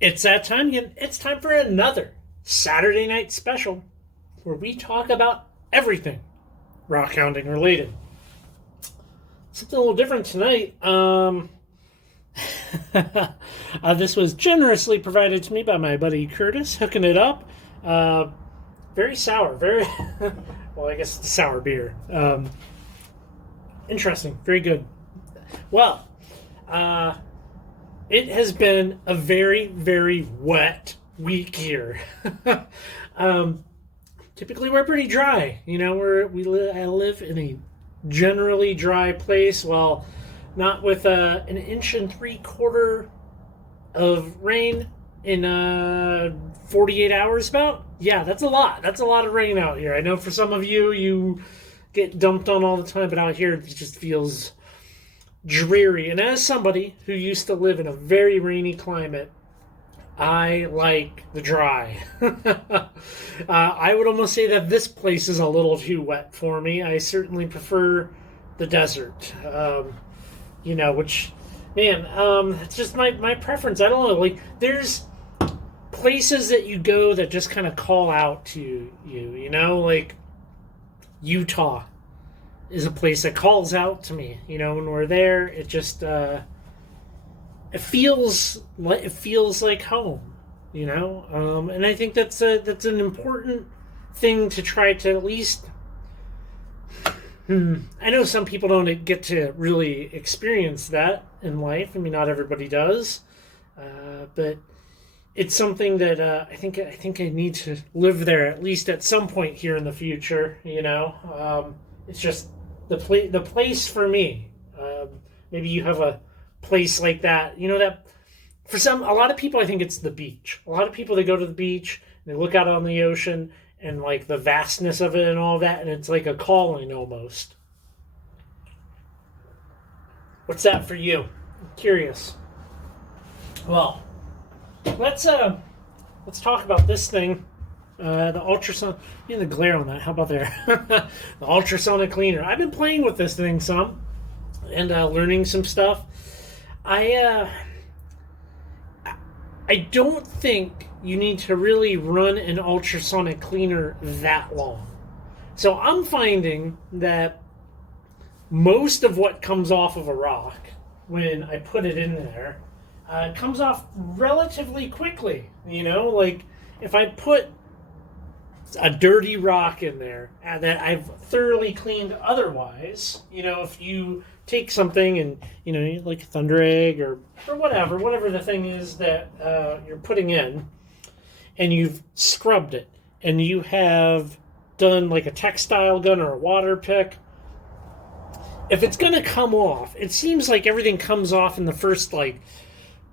It's that time again. It's time for another Saturday night special where we talk about everything rockhounding related. Something a little different tonight. This was generously provided to me by my buddy Curtis, hooking it up. Very sour, very well. I guess it's a sour beer. Interesting, very good. Well, it has been a very, very wet week here. Typically, we're pretty dry. You know, I live in a generally dry place. Well, not with an inch and 3/4 of rain in 48 hours. About that's a lot. That's a lot of rain out here. I know for some of you get dumped on all the time, but out here it just feels dreary. And as somebody who used to live in a very rainy climate, I like the dry. I would almost say that this place is a little too wet for me. I certainly prefer the desert. Which, man, it's just my preference. I don't know. Like, there's places that you go that just kind of call out to you, like Utah is a place that calls out to me. When we're there, it just it feels like home. And I think that's an important thing to try to at least. I know some people don't get to really experience that in life. I mean, not everybody does, but it's something that I think I need to live there at least at some point here in the future. It's just the place for me. Maybe you have a place like that. That for a lot of people, I think it's the beach. A lot of people, they go to the beach and they look out on the ocean and like the vastness of it and all that, and it's like a calling almost. What's that for you? I'm curious. Well, let's talk about this thing. The ultrasonic, the glare on that. How about there? The Ultrasonic Cleaner. I've been playing with this thing some and learning some stuff. I don't think you need to really run an ultrasonic cleaner that long. So I'm finding that most of what comes off of a rock when I put it in there comes off relatively quickly. Like if I put a dirty rock in there that I've thoroughly cleaned otherwise, if you take something and, like a thunder egg or whatever the thing is that you're putting in, and you've scrubbed it, and you have done like a textile gun or a water pick, if it's going to come off, it seems like everything comes off in the first like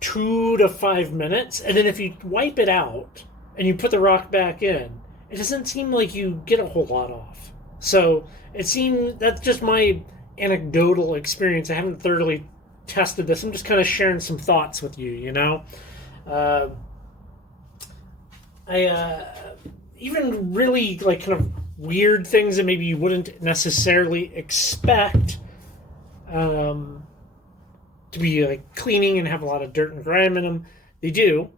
2 to 5 minutes, and then if you wipe it out and you put the rock back in, it doesn't seem like you get a whole lot off. So it seems that's just my anecdotal experience. I haven't thoroughly tested this. I'm just kind of sharing some thoughts with you. Even really like kind of weird things that maybe you wouldn't necessarily expect to be like cleaning and have a lot of dirt and grime in them. They do.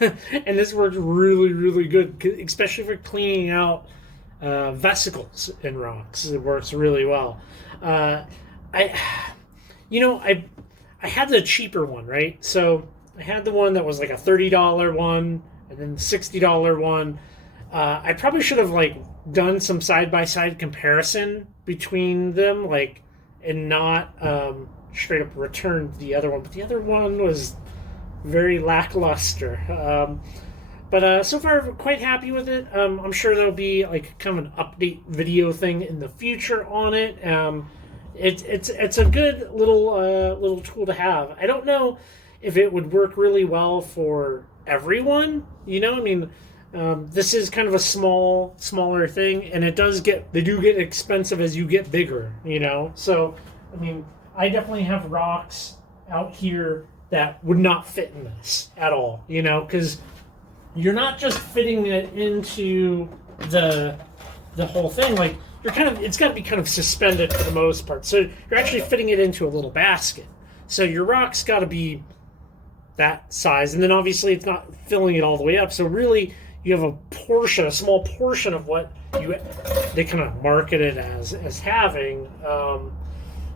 And this works really, really good, especially for cleaning out vesicles in rocks. It works really well. I had the cheaper one, right? So I had the one that was like a $30 one, and then the $60 one. I probably should have like done some side-by-side comparison between them, like, and not straight up returned the other one. But the other one was very lackluster. But so far, I'm quite happy with it. I'm sure there'll be like kind of an update video thing in the future on it. It's a good little tool to have. I don't know if it would work really well for everyone. This is kind of a smaller thing, and they do get expensive as you get bigger. So I definitely have rocks out here that would not fit in this at all. Because you're not just fitting it into the whole thing. Like it's got to be kind of suspended for the most part. So you're actually fitting it into a little basket. So your rock's got to be that size, and then obviously it's not filling it all the way up. So really, you have a small portion of what they kind of market it as having.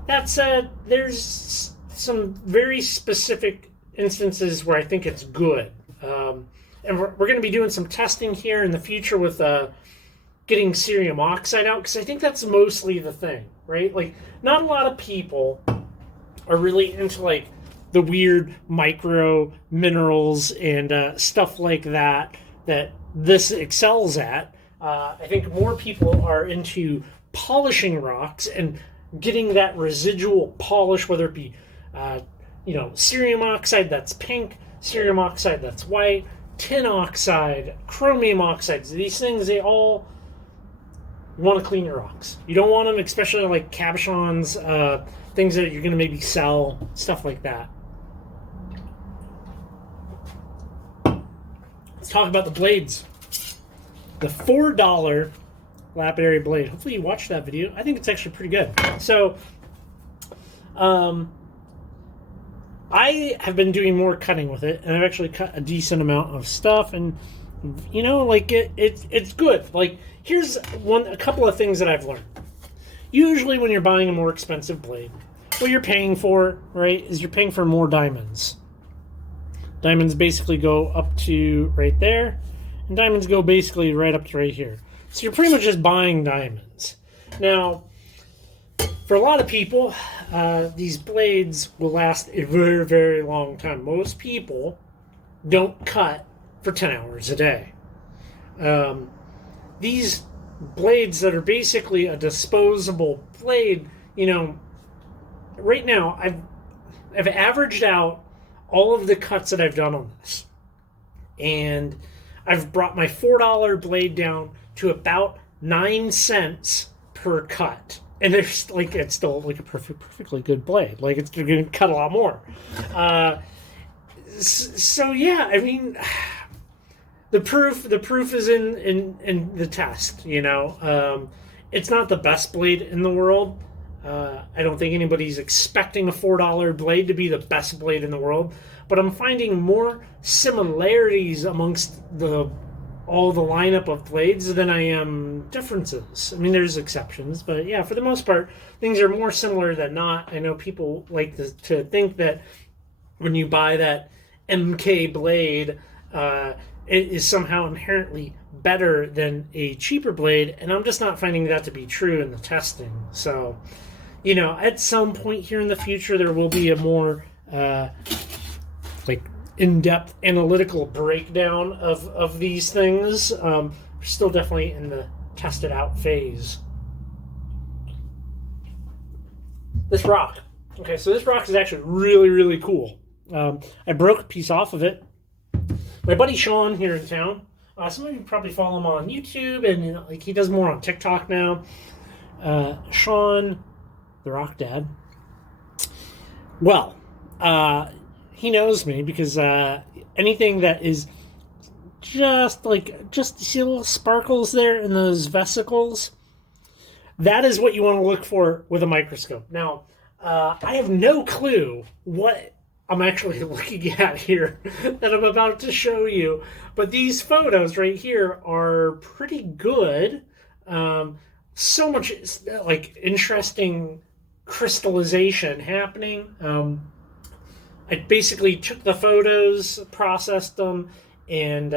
That said, there's some very specific instances where I think it's good, and we're going to be doing some testing here in the future with getting cerium oxide out, because I think that's mostly the thing, right? Like, not a lot of people are really into like the weird micro minerals and stuff like that this excels at. I think more people are into polishing rocks and getting that residual polish, whether it be cerium oxide that's pink, cerium oxide that's white, tin oxide, chromium oxides. These things, they all want to clean your rocks. You don't want them, especially like cabochons, things that you're going to maybe sell, stuff like that. Let's talk about the blades. The $4 lapidary blade. Hopefully you watched that video. I think it's actually pretty good. So, I have been doing more cutting with it, and I've actually cut a decent amount of stuff, and it's good. Like, here's a couple of things that I've learned. Usually when you're buying a more expensive blade, what you're paying for, right, is you're paying for more diamonds. Diamonds basically go up to right there, and diamonds go basically right up to right here. So you're pretty much just buying diamonds. Now, for a lot of people, these blades will last a very, very long time. Most people don't cut for 10 hours a day. These blades that are basically a disposable blade, right now I've averaged out all of the cuts that I've done on this, and I've brought my $4 blade down to about 9 cents per cut. And it's still like a perfectly good blade. Like, it's going to cut a lot more. So yeah, I mean, the proof is in the test. It's not the best blade in the world. I don't think anybody's expecting a $4 blade to be the best blade in the world. But I'm finding more similarities amongst all the lineup of blades than I am differences. I mean, there's exceptions, but yeah, for the most part, things are more similar than not. I know people like to think that when you buy that MK blade, it is somehow inherently better than a cheaper blade, and I'm just not finding that to be true in the testing. So, at some point here in the future, there will be a more in-depth analytical breakdown of these things. We're still definitely in the tested out phase. This rock. Okay, so this rock is actually really, really cool. I broke a piece off of it. My buddy Sean here in town, some of you probably follow him on YouTube, and he does more on TikTok now. Sean, the Rock Dad. Well, he knows me because anything that is just see little sparkles there in those vesicles, that is what you want to look for with a microscope. Now, I have no clue what I'm actually looking at here that I'm about to show you, but these photos right here are pretty good. So much interesting crystallization happening. I basically took the photos, processed them, and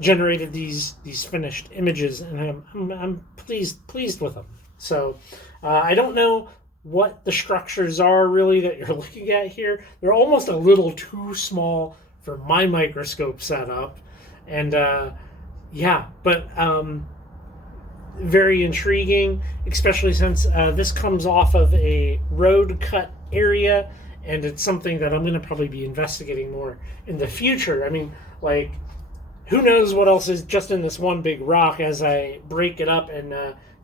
generated these finished images, and I'm pleased with them. So I don't know what the structures are really that you're looking at here. They're almost a little too small for my microscope setup, and but very intriguing, especially since this comes off of a road cut area. And it's something that I'm going to probably be investigating more in the future. I mean, who knows what else is just in this one big rock as I break it up and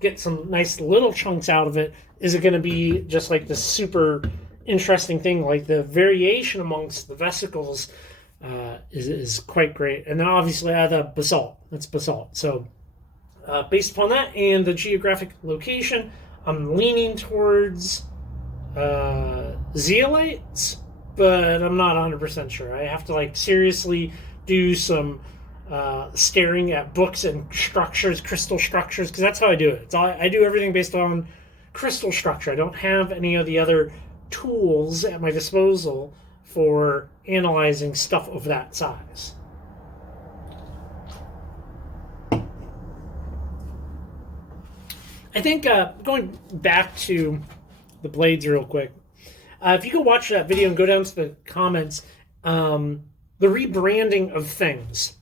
get some nice little chunks out of it. Is it going to be just like this super interesting thing? Like, the variation amongst the vesicles is quite great. And then obviously I have the basalt. That's basalt. So based upon that and the geographic location, I'm leaning towards zeolites, but I'm not 100% sure. I have to like seriously do some staring at books and structures, crystal structures, because that's how I do it. I do everything based on crystal structure. I don't have any of the other tools at my disposal for analyzing stuff of that size. I think going back to the blades real quick, if you go watch that video and go down to the comments, the rebranding of things.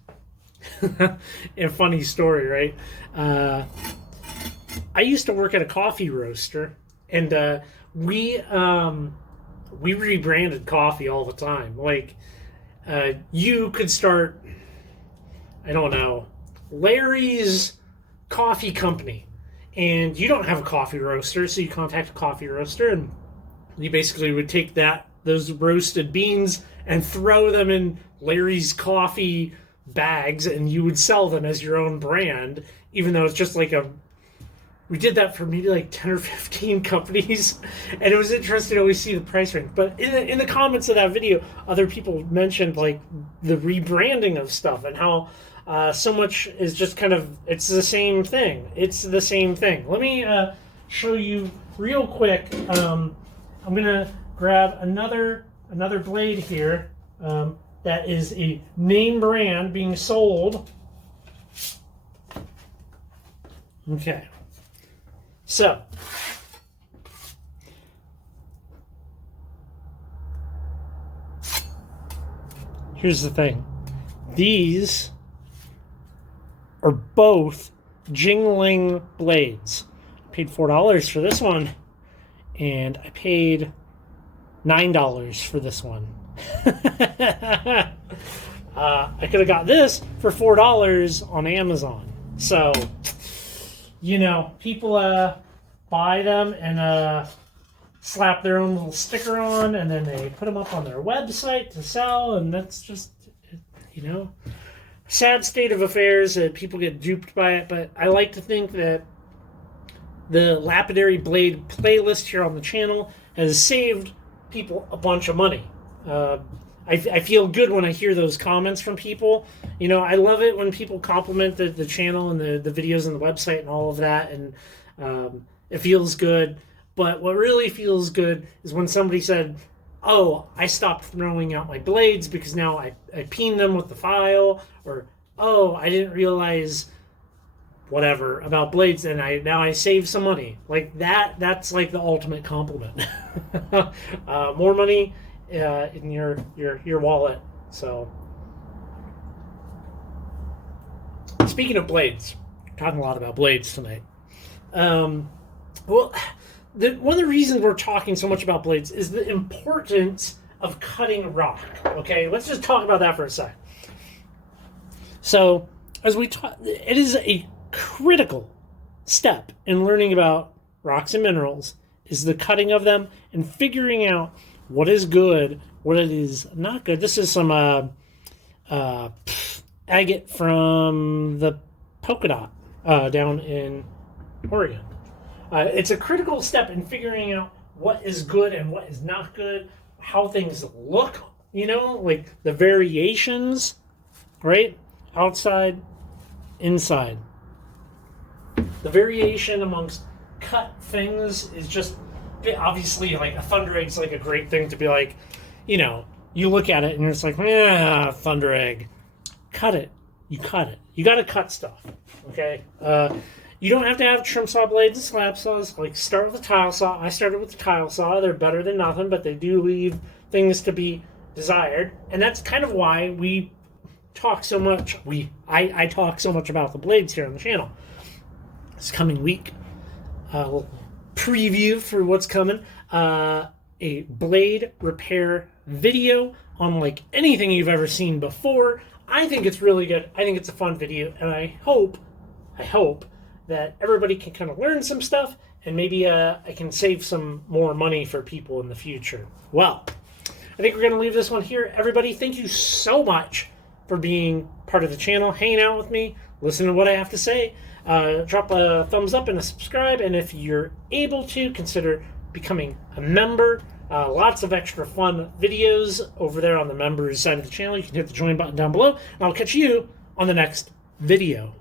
A funny story, right? I used to work at a coffee roaster, and we rebranded coffee all the time. Like, you could start, I don't know, Larry's Coffee Company, and you don't have a coffee roaster, so you contact a coffee roaster, and you basically would take those roasted beans and throw them in Larry's coffee bags, and you would sell them as your own brand, even though it's just like we did that for maybe like 10 or 15 companies, and it was interesting to always see the price range. But in the comments of that video, other people mentioned like the rebranding of stuff and how so much is just kind of, it's the same thing. It's the same thing. Let me show you real quick. I'm gonna grab another blade here that is a name brand being sold. Okay. So, here's the thing. These are both jingling blades. I paid $4 for this one, and I paid $9 for this one. I could have got this for $4 on Amazon. So, you know, people buy them and slap their own little sticker on, and then they put them up on their website to sell, and that's just, you know, sad state of affairs that people get duped by it. But I like to think that the Lapidary Blade playlist here on the channel has saved people a bunch of money. I feel good when I hear those comments from people. You know, I love it when people compliment the channel and the videos and the website and all of that, and it feels good. But what really feels good is when somebody said, oh, I stopped throwing out my blades because now I peen them with the file, or, oh, I didn't realize whatever about blades, and now I save some money. Like that's like the ultimate compliment. More money in your wallet. So, speaking of blades, talking a lot about blades tonight. Well, one of the reasons we're talking so much about blades is the importance of cutting rock. Okay, let's just talk about that for a sec. So, as we talk, it is a critical step in learning about rocks and minerals is the cutting of them and figuring out what is good, what it is not good. This is some agate from the Polka Dot down in Oregon. It's a critical step in figuring out what is good and what is not good, how things look, you know, like the variations, right? Outside, inside. The variation amongst cut things is just, obviously, like a Thunder Egg's like a great thing to be like, you know, you look at it and it's like, Thunder Egg. Cut it. You cut it. You got to cut stuff, okay? You don't have to have trim saw blades and slab saws. Like, start with a tile saw. I started with the tile saw. They're better than nothing, but they do leave things to be desired. And that's kind of why we talk so much. I talk so much about the blades here on the channel. This coming week, we'll preview for what's coming. A blade repair video on like anything you've ever seen before. I think it's really good. I think it's a fun video, and I hope that everybody can kind of learn some stuff, and maybe I can save some more money for people in the future. Well, I think we're going to leave this one here. Everybody, thank you so much for being part of the channel, hanging out with me, listening to what I have to say. Drop a thumbs up and a subscribe, and if you're able to, consider becoming a member. Lots of extra fun videos over there on the members side of the channel. You can hit the join button down below, and I'll catch you on the next video.